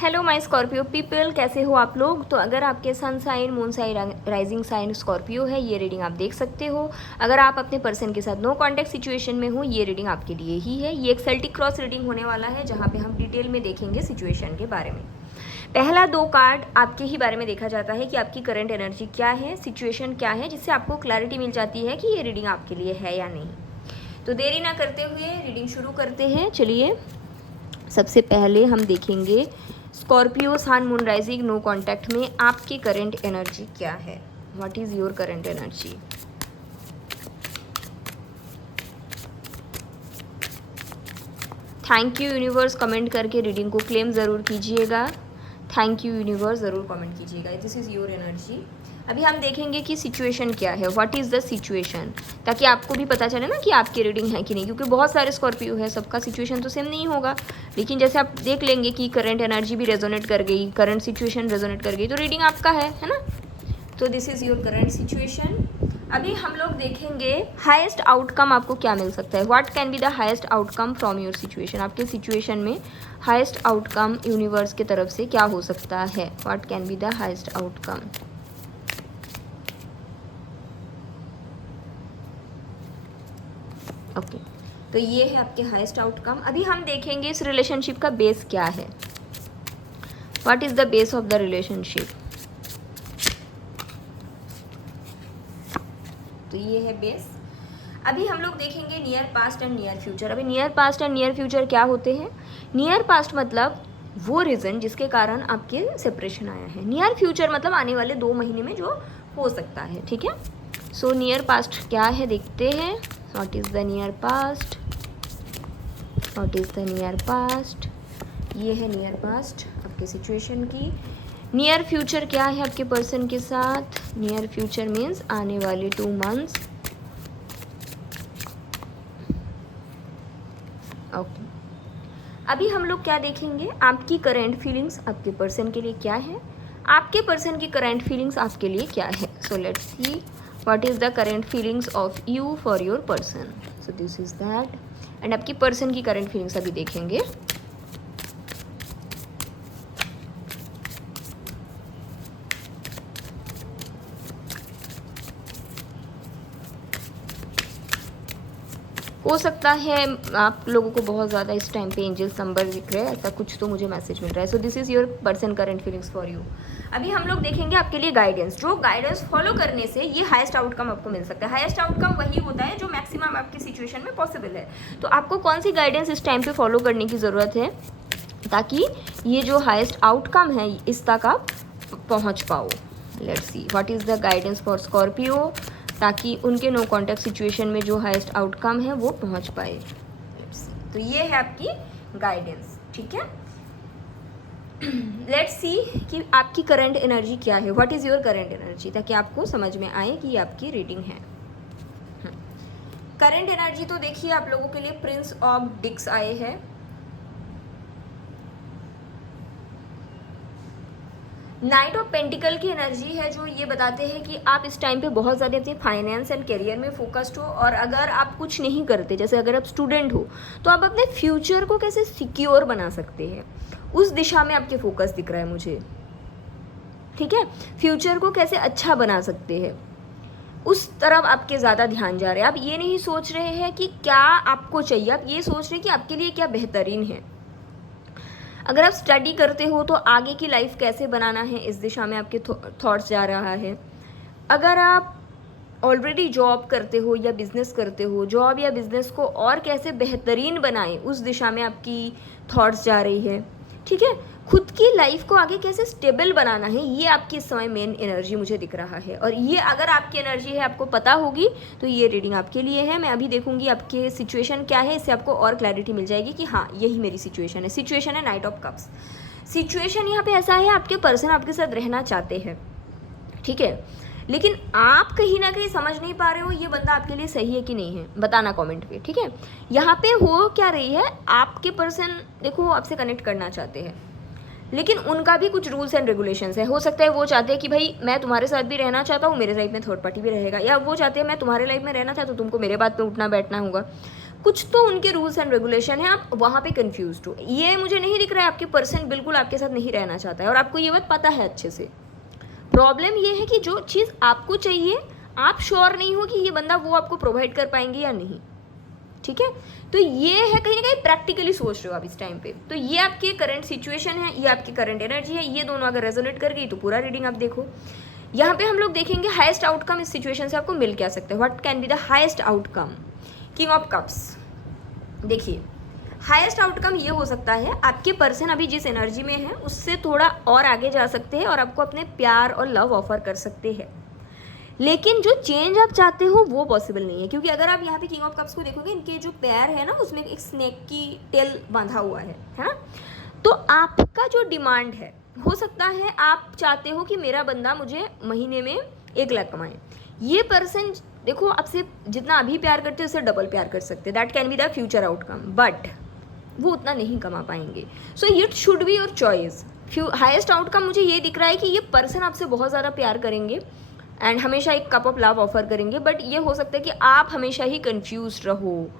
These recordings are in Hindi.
हेलो माय स्कॉर्पियो पीपल, कैसे हो आप लोग। तो अगर आपके sun sign, moon sign, rising sign Scorpio है, ये रीडिंग आप देख सकते हो। अगर आप अपने पर्सन के साथ नो कॉन्टैक्ट सिचुएशन में हो, ये रीडिंग आपके लिए ही है। ये एक सेल्टिक क्रॉस रीडिंग होने वाला है, जहाँ पे हम डिटेल में देखेंगे सिचुएशन के बारे में। पहला 2 कार्ड आपके ही बारे में देखा जाता है कि आपकी करंट एनर्जी क्या है, सिचुएशन क्या है, जिससे आपको क्लैरिटी मिल जाती है कि ये रीडिंग आपके लिए है या नहीं। तो देरी ना करते हुए रीडिंग शुरू करते हैं। चलिए, सबसे पहले हम देखेंगे Scorpio sun moon rising no contact में आपकी करंट एनर्जी क्या है। What is your current energy. Thank you universe, comment करके रीडिंग को क्लेम ज़रूर कीजिएगा। थैंक यू यूनिवर्स, ज़रूर कमेंट कीजिएगा। This is your energy. अभी हम देखेंगे कि सिचुएशन क्या है, व्हाट इज़ द सिचुएशन, ताकि आपको भी पता चले ना कि आपकी रीडिंग है कि नहीं, क्योंकि बहुत सारे स्कॉर्पियो है, सबका सिचुएशन तो सेम नहीं होगा। लेकिन जैसे आप देख लेंगे कि करंट एनर्जी भी रेजोनेट कर गई, करंट सिचुएशन रेजोनेट कर गई, तो रीडिंग आपका है ना। तो this is your current situation. अभी हम लोग देखेंगे हाईएस्ट आउटकम आपको क्या मिल सकता है। What can be the highest outcome from your situation. आपके सिचुएशन में हाईएस्ट आउटकम यूनिवर्स की तरफ से क्या हो सकता है। What can be the highest outcome. Okay, तो ये है आपके हाईएस्ट आउटकम। अभी हम देखेंगे इस रिलेशनशिप का बेस क्या है। What is the base of the relationship. तो ये है बेस। अभी हम लोग देखेंगे near past and near future. अभी near past and near future क्या होते हैं। नियर पास्ट मतलब वो रीज़न जिसके कारण आपके सेपरेशन आया है। नियर फ्यूचर मतलब आने वाले 2 महीने में जो हो सकता है, ठीक है। सो नियर पास्ट क्या है देखते हैं। What is the near past. What is the near past. ये है नियर पास्ट आपके सिचुएशन की। नियर फ्यूचर क्या है आपके पर्सन के साथ। नियर फ्यूचर मीन्स आने वाले 2 मंथ्स। ओके, अभी हम लोग क्या देखेंगे, आपकी करंट फीलिंग्स आपके पर्सन के लिए क्या है, आपके पर्सन की करंट फीलिंग्स आपके लिए क्या है। So let's see what is the current feelings of you for your person. So this is that. And आपकी पर्सन की करंट फीलिंग्स अभी देखेंगे। हो सकता है आप लोगों को बहुत ज़्यादा इस टाइम पे एंजल्स नंबर दिख रहे हैं, ऐसा कुछ तो मुझे मैसेज मिल रहा है। So this is your person current feelings for you. अभी हम लोग देखेंगे आपके लिए गाइडेंस। जो गाइडेंस फॉलो करने से ये हाईएस्ट आउटकम आपको मिल सकता है। हाईएस्ट आउटकम वही होता है जो मैक्सिमम आपकी सिचुएशन में पॉसिबल है। तो आपको कौन सी गाइडेंस इस टाइम पे फॉलो करने की ज़रूरत है, ताकि ये जो हाईएस्ट आउटकम है इस तक आप पहुँच पाओ। Let's see what is the guidance for Scorpio, ताकि उनके नो कॉन्टैक्ट सिचुएशन में जो हाईएस्ट आउटकम है वो पहुंच पाए। तो ये है आपकी गाइडेंस, ठीक है। लेट्स सी कि आपकी करंट एनर्जी क्या है। What is your current energy, ताकि आपको समझ में आए कि ये आपकी रीडिंग है। करंट एनर्जी तो देखिए आप लोगों के लिए प्रिंस ऑफ डिक्स आए हैं। नाइट ऑफ पेंटिकल की एनर्जी है, जो ये बताते हैं कि आप इस टाइम पे बहुत ज़्यादा अपने फाइनेंस एंड करियर में फोकस्ड हो। और अगर आप कुछ नहीं करते, जैसे अगर आप स्टूडेंट हो, तो आप अपने फ्यूचर को कैसे सिक्योर बना सकते हैं, उस दिशा में आपके फोकस दिख रहा है मुझे, ठीक है। फ्यूचर को कैसे अच्छा बना सकते हैं, उस तरफ आपके ज़्यादा ध्यान जा रहे हैं। आप ये नहीं सोच रहे हैं कि क्या आपको चाहिए, आप ये सोच रहे हैं कि आपके लिए क्या बेहतरीन है। अगर आप स्टडी करते हो तो आगे की लाइफ कैसे बनाना है, इस दिशा में आपके थॉट्स जा रहा है। अगर आप ऑलरेडी जॉब करते हो या बिजनेस करते हो, जॉब या बिजनेस को और कैसे बेहतरीन बनाएं, उस दिशा में आपकी थॉट्स जा रही है, ठीक है। खुद की लाइफ को आगे कैसे स्टेबल बनाना है, ये आपकी इस समय मेन एनर्जी मुझे दिख रहा है। और ये अगर आपकी एनर्जी है, आपको पता होगी, तो ये रीडिंग आपके लिए है। मैं अभी देखूंगी आपके सिचुएशन क्या है, इससे आपको और क्लैरिटी मिल जाएगी कि हाँ यही मेरी सिचुएशन है। सिचुएशन है नाइट ऑफ कप्स। सिचुएशन यहाँ पे ऐसा है, आपके पर्सन आपके साथ रहना चाहते हैं, ठीक है, लेकिन आप कहीं ना कहीं समझ नहीं पा रहे हो ये बंदा आपके लिए सही है कि नहीं है। बताना कमेंट पे, ठीक है। यहाँ पे हो क्या रही है, आपके पर्सन देखो आपसे कनेक्ट करना चाहते हैं, लेकिन उनका भी कुछ रूल्स एंड रेगुलेशंस है। हो सकता है वो चाहते हैं कि भाई मैं तुम्हारे साथ भी रहना चाहता हूँ, मेरे लाइफ में थर्ड पार्टी भी रहेगा, या वो चाहते हैं मैं तुम्हारे लाइफ में रहना चाहता हूँ, तुमको मेरे बात पे उठना बैठना होगा। कुछ तो उनके रूल्स एंड रेगुलेशन है, आप वहाँ पे कंफ्यूज हो। ये मुझे नहीं दिख रहा है आपके पर्सन बिल्कुल आपके साथ नहीं रहना चाहता है और आपको ये बात पता है अच्छे से। प्रॉब्लम ये है कि जो चीज़ आपको चाहिए आप श्योर नहीं हो कि ये बंदा वो आपको प्रोवाइड कर पाएंगे या नहीं, ठीक है। तो ये है कहीं ना कहीं प्रैक्टिकली सोच रहे हो आप इस टाइम पे। तो ये आपके करंट सिचुएशन है, ये आपकी करंट एनर्जी है, ये दोनों अगर रेजोनेट कर गई तो पूरा रीडिंग आप देखो। यहाँ पे हम लोग देखेंगे हाईएस्ट आउटकम इस सिचुएशन से आपको मिल क्या सकता है, what can be the highest outcome. King of cups, देखिए हाईएस्ट आउटकम ये हो सकता है आपके पर्सन अभी जिस एनर्जी में है उससे थोड़ा और आगे जा सकते हैं और आपको अपने प्यार और लव ऑफर कर सकते हैं, लेकिन जो चेंज आप चाहते हो वो पॉसिबल नहीं है। क्योंकि अगर आप यहाँ पे किंग ऑफ कप्स को देखोगे, इनके जो पैर है ना उसमें एक स्नेक की टेल बांधा हुआ है ना। तो आपका जो डिमांड है, हो सकता है आप चाहते हो कि मेरा बंदा मुझे महीने में 1 लाख कमाए। ये पर्सन देखो आपसे जितना अभी प्यार करते हो उससे डबल प्यार कर सकते हैं, that can be the future outcome, but वो उतना नहीं कमा पाएंगे। So it should be your choice. Highest outcome मुझे ये दिख रहा है कि ये पर्सन आपसे बहुत ज़्यादा प्यार करेंगे एंड हमेशा एक कप ऑफ लव ऑफर करेंगे, बट ये हो सकता है कि आप हमेशा ही कंफ्यूज रहो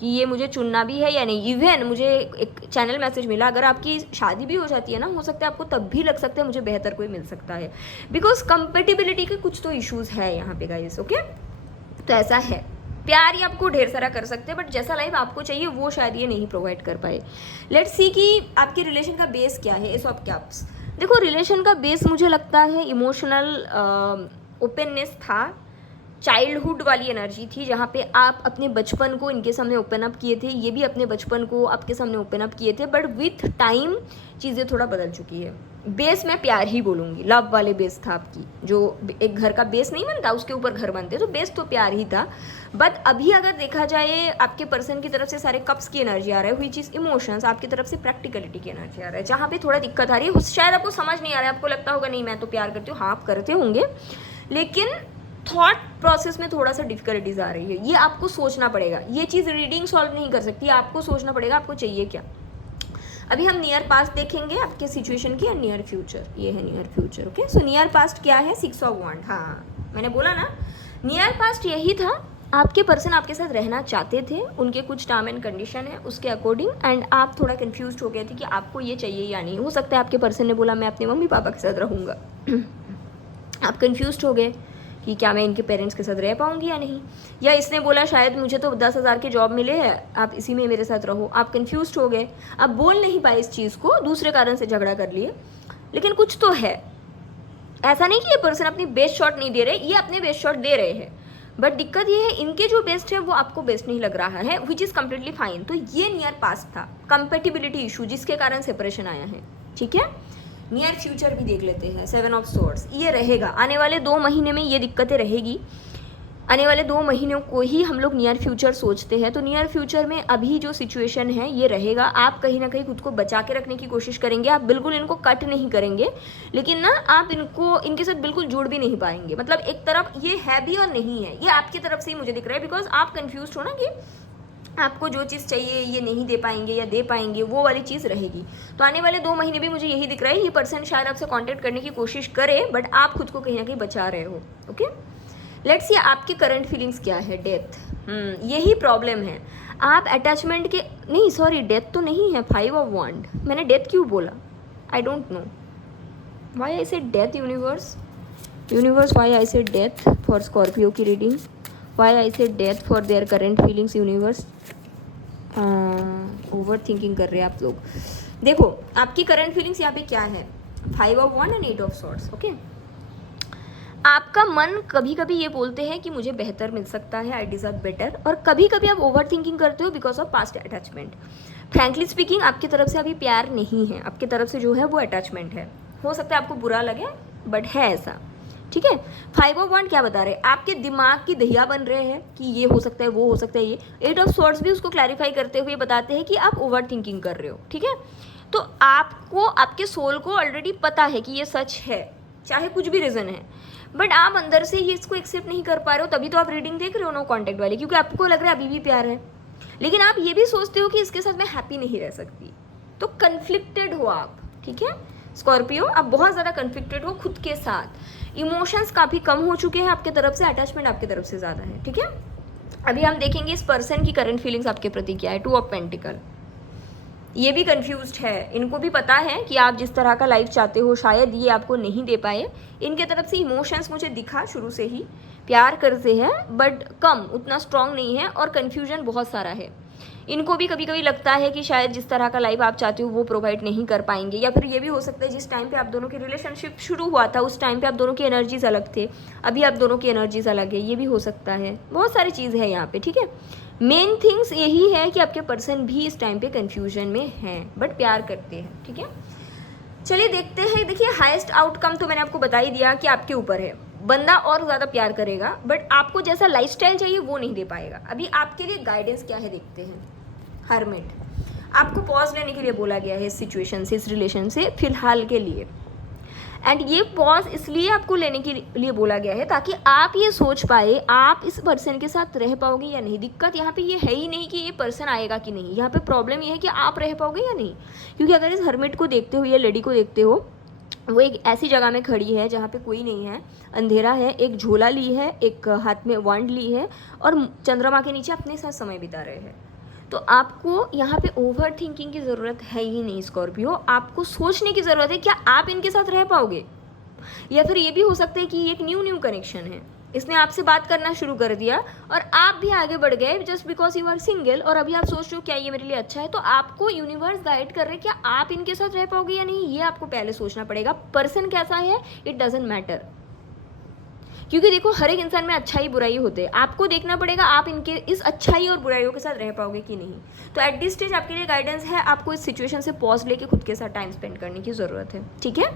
कि ये मुझे चुनना भी है या नहीं। इवन मुझे एक चैनल मैसेज मिला, अगर आपकी शादी भी हो जाती है ना, हो सकता है आपको तब भी लग सकता है मुझे बेहतर कोई मिल सकता है, बिकॉज कंपेटिबिलिटी के कुछ तो इश्यूज है यहाँ पे गाइस, ओके। तो ऐसा है, प्यार ही आपको ढेर सारा कर सकते हैं बट जैसा लाइफ आपको चाहिए वो शायद ये नहीं प्रोवाइड कर पाए। लेट्स सी कि आपके रिलेशन का बेस क्या है। एस ऑफ कप्स, देखो रिलेशन का बेस मुझे लगता है इमोशनल ओपननेस था, चाइल्डहुड वाली एनर्जी थी जहाँ पे आप अपने बचपन को इनके सामने ओपन अप किए थे, ये भी अपने बचपन को आपके सामने ओपन अप किए थे, बट विथ टाइम चीज़ें थोड़ा बदल चुकी है। बेस मैं प्यार ही बोलूँगी, लव वाले बेस था आपकी, जो एक घर का बेस नहीं बनता उसके ऊपर घर बनते, तो बेस तो प्यार ही था। बट अभी अगर देखा जाए आपके पर्सन की तरफ से सारे कप्स की एनर्जी आ रहा है, हुई चीज़ इमोशंस, आपकी तरफ से प्रैक्टिकलिटी की एनर्जी आ रहा है, जहाँ पे थोड़ा दिक्कत आ रही है। शायद आपको समझ नहीं आ रहा है, आपको लगता होगा नहीं मैं तो प्यार करती हूँ, हाँ आप करते होंगे, लेकिन थॉट प्रोसेस में थोड़ा सा डिफिकल्टीज आ रही है। ये आपको सोचना पड़ेगा, ये चीज़ रीडिंग सॉल्व नहीं कर सकती, आपको सोचना पड़ेगा आपको चाहिए क्या। अभी हम नियर पास्ट देखेंगे आपके सिचुएशन की, और नियर फ्यूचर, ये है near future, okay. So near past क्या है, 6 ऑफ वांड, हाँ मैंने बोला ना नियर पास्ट यही था। आपके पर्सन आपके साथ रहना चाहते थे, उनके कुछ टर्म एंड कंडीशन है उसके अकॉर्डिंग, एंड आप थोड़ा कंफ्यूज हो गए थे कि आपको ये चाहिए या नहीं। हो सकता है आपके पर्सन ने बोला मैं अपने मम्मी पापा के साथ रहूँगा आप कंफ्यूज हो गए कि क्या मैं इनके पेरेंट्स के साथ रह पाऊंगी या नहीं, या इसने बोला शायद मुझे तो 10,000 के जॉब मिले हैं, आप इसी में मेरे साथ रहो। आप कंफ्यूज हो गए, आप बोल नहीं पाए इस चीज़ को, दूसरे कारण से झगड़ा कर लिए, लेकिन कुछ तो है। ऐसा नहीं कि ये पर्सन अपनी बेस्ट शॉट नहीं दे रहे, ये अपने बेस्ट शॉट दे रहे हैं, बट दिक्कत ये है इनके जो बेस्ट है वो आपको बेस्ट नहीं लग रहा है, विच इज़ कम्प्लीटली फाइन। तो ये नियर पास्ट था, कंपेटिबिलिटी इशू जिसके कारण सेपरेशन आया है, ठीक है। नियर फ्यूचर भी देख लेते हैं, 7 ऑफ सोर्ड्स, ये रहेगा आने वाले 2 महीने में, ये दिक्कतें रहेगी आने वाले 2 महीनों को ही हम लोग नियर फ्यूचर सोचते हैं। तो नियर फ्यूचर में अभी जो सिचुएशन है ये रहेगा, आप कहीं ना कहीं खुद को बचा के रखने की कोशिश करेंगे, आप बिल्कुल इनको कट नहीं करेंगे, लेकिन ना आप इनके साथ बिल्कुल जुड़ भी नहीं पाएंगे। मतलब एक तरफ ये है भी और नहीं है, ये आपकी तरफ से ही मुझे दिख रहा है, बिकॉज आप कन्फ्यूज हो ना कि आपको जो चीज़ चाहिए ये नहीं दे पाएंगे या दे पाएंगे, वो वाली चीज़ रहेगी। तो आने वाले 2 महीने भी मुझे यही दिख रहा है, ये पर्सन शायद आपसे कांटेक्ट करने की कोशिश करे, बट आप खुद को कहीं ना कहीं बचा रहे हो, ओके। लेट्स सी आपकी करंट फीलिंग्स क्या है, डेथ, यही प्रॉब्लम है। आप अटैचमेंट के नहीं, सॉरी डेथ तो नहीं है, 5 ऑफ वांड, मैंने डेथ क्यों बोला, I don't know why I said death. Universe why I said death for Scorpio की reading, why I said death for their current feelings. Universe over thinking कर रहे हैं आप लोग। देखो आपकी करंट फीलिंग्स यहाँ पे क्या है, 5 of wand and 8 of swords, okay. आपका मन कभी कभी ये बोलते हैं कि मुझे बेहतर मिल सकता है, आई डिजर्व बेटर, और कभी कभी आप ओवर थिंकिंग करते हो because of past attachment. Frankly speaking आपकी तरफ से अभी प्यार नहीं है, आपकी तरफ से जो है वो अटैचमेंट है। हो सकता है आपको बुरा लगे बट है ऐसा, ठीक है। 5 ऑफ वांड क्या बता रहे हैं, आपके दिमाग की दहिया बन रहे हैं कि ये हो सकता है वो हो सकता है ये। 8 ऑफ सॉर्ड्स भी उसको क्लैरिफाई करते हुए बताते हैं कि आप ओवर थिंकिंग कर रहे हो, ठीक है। तो आपको आपके सोल को ऑलरेडी पता है कि ये सच है, चाहे कुछ भी रीज़न है, बट आप अंदर से ही इसको एक्सेप्ट नहीं कर पा रहे हो, तभी तो आप रीडिंग देख रहे हो नो कॉन्टैक्ट वाली, क्योंकि आपको लग रहा है अभी भी प्यार है, लेकिन आप ये भी सोचते हो कि इसके साथ मैं हैप्पी नहीं रह सकती। तो कन्फ्लिक्टेड हो आप, ठीक है स्कॉर्पियो, आप बहुत ज़्यादा कन्फ्लिक्टेड हो खुद के साथ, इमोशंस काफ़ी कम हो चुके हैं आपके तरफ से, अटैचमेंट आपकी तरफ से ज़्यादा है, ठीक है। अभी हम देखेंगे इस पर्सन की करंट फीलिंग्स आपके प्रति क्या है। 2 ऑफ पेंटिकल, ये भी कंफ्यूज्ड है, इनको भी पता है कि आप जिस तरह का लाइफ चाहते हो शायद ये आपको नहीं दे पाए। इनके तरफ से इमोशंस मुझे दिखा शुरू से ही, प्यार करते हैं बट कम, उतना स्ट्रांग नहीं है, और कन्फ्यूजन बहुत सारा है। इनको भी कभी कभी लगता है कि शायद जिस तरह का लाइफ आप चाहते हो वो प्रोवाइड नहीं कर पाएंगे, या फिर ये भी हो सकता है जिस टाइम पे आप दोनों की रिलेशनशिप शुरू हुआ था उस टाइम पे आप दोनों की एनर्जीज अलग थे, अभी आप दोनों की एनर्जीज अलग है, ये भी हो सकता है। बहुत सारी चीज़ है यहाँ पे, ठीक है। मेन थिंग्स यही है कि आपके पर्सन भी इस टाइम पे कन्फ्यूजन में हैं बट प्यार करते हैं, ठीक है। चलिए देखते हैं। देखिए हाईएस्ट आउटकम तो मैंने आपको बता ही दिया कि आपके ऊपर है, बंदा और ज़्यादा प्यार करेगा बट आपको जैसा लाइफस्टाइल चाहिए वो नहीं दे पाएगा। अभी आपके लिए गाइडेंस क्या है देखते हैं। हर्मिट, आपको पॉज लेने के लिए बोला गया है इस सिचुएशन से, इस रिलेशन से फिलहाल के लिए। एंड ये पॉज इसलिए आपको लेने के लिए बोला गया है ताकि आप ये सोच पाए आप इस पर्सन के साथ रह पाओगे या नहीं। दिक्कत यहाँ पे ये है ही नहीं कि ये पर्सन आएगा कि नहीं, यहाँ पे प्रॉब्लम ये है कि आप रह पाओगे या नहीं। क्योंकि अगर इस हर्मिट को देखते हो या लेडी को देखते हो, वो एक ऐसी जगह में खड़ी है जहाँ पे कोई नहीं है, अंधेरा है, एक झोला ली है, एक हाथ में वांड ली है और चंद्रमा के नीचे अपने साथ समय बिता रहे हैं। तो आपको यहाँ पे ओवर थिंकिंग की ज़रूरत है ही नहीं स्कॉर्पियो, आपको सोचने की ज़रूरत है क्या आप इनके साथ रह पाओगे। या फिर ये भी हो सकता है कि एक न्यू कनेक्शन है, इसने आपसे बात करना शुरू कर दिया और आप भी आगे बढ़ गए just because you are single, और अभी आप सोच रहे हो क्या ये मेरे लिए अच्छा है। तो आपको यूनिवर्स गाइड कर रहे हैं क्या आप इनके साथ रह पाओगे या नहीं, ये आपको पहले सोचना पड़ेगा। पर्सन कैसा है इट डजेंट मैटर, क्योंकि देखो हर एक इंसान में अच्छाई बुराई होते हैं, आपको देखना पड़ेगा आप इनके इस अच्छाई और बुराइयों के साथ रह पाओगे कि नहीं। तो एट दिस स्टेज आपके लिए गाइडेंस है, आपको इस सिचुएशन से पॉज लेके खुद के साथ टाइम स्पेंड करने की ज़रूरत है, ठीक है।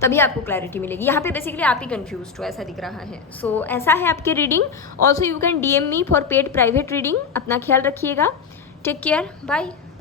तभी आपको क्लैरिटी मिलेगी। यहाँ पे बेसिकली आप ही कंफ्यूज्ड हो ऐसा दिख रहा है। सो ऐसा है आपके reading. Also you can DM me for paid private reading. अपना ख्याल रखिएगा, टेक केयर, बाय।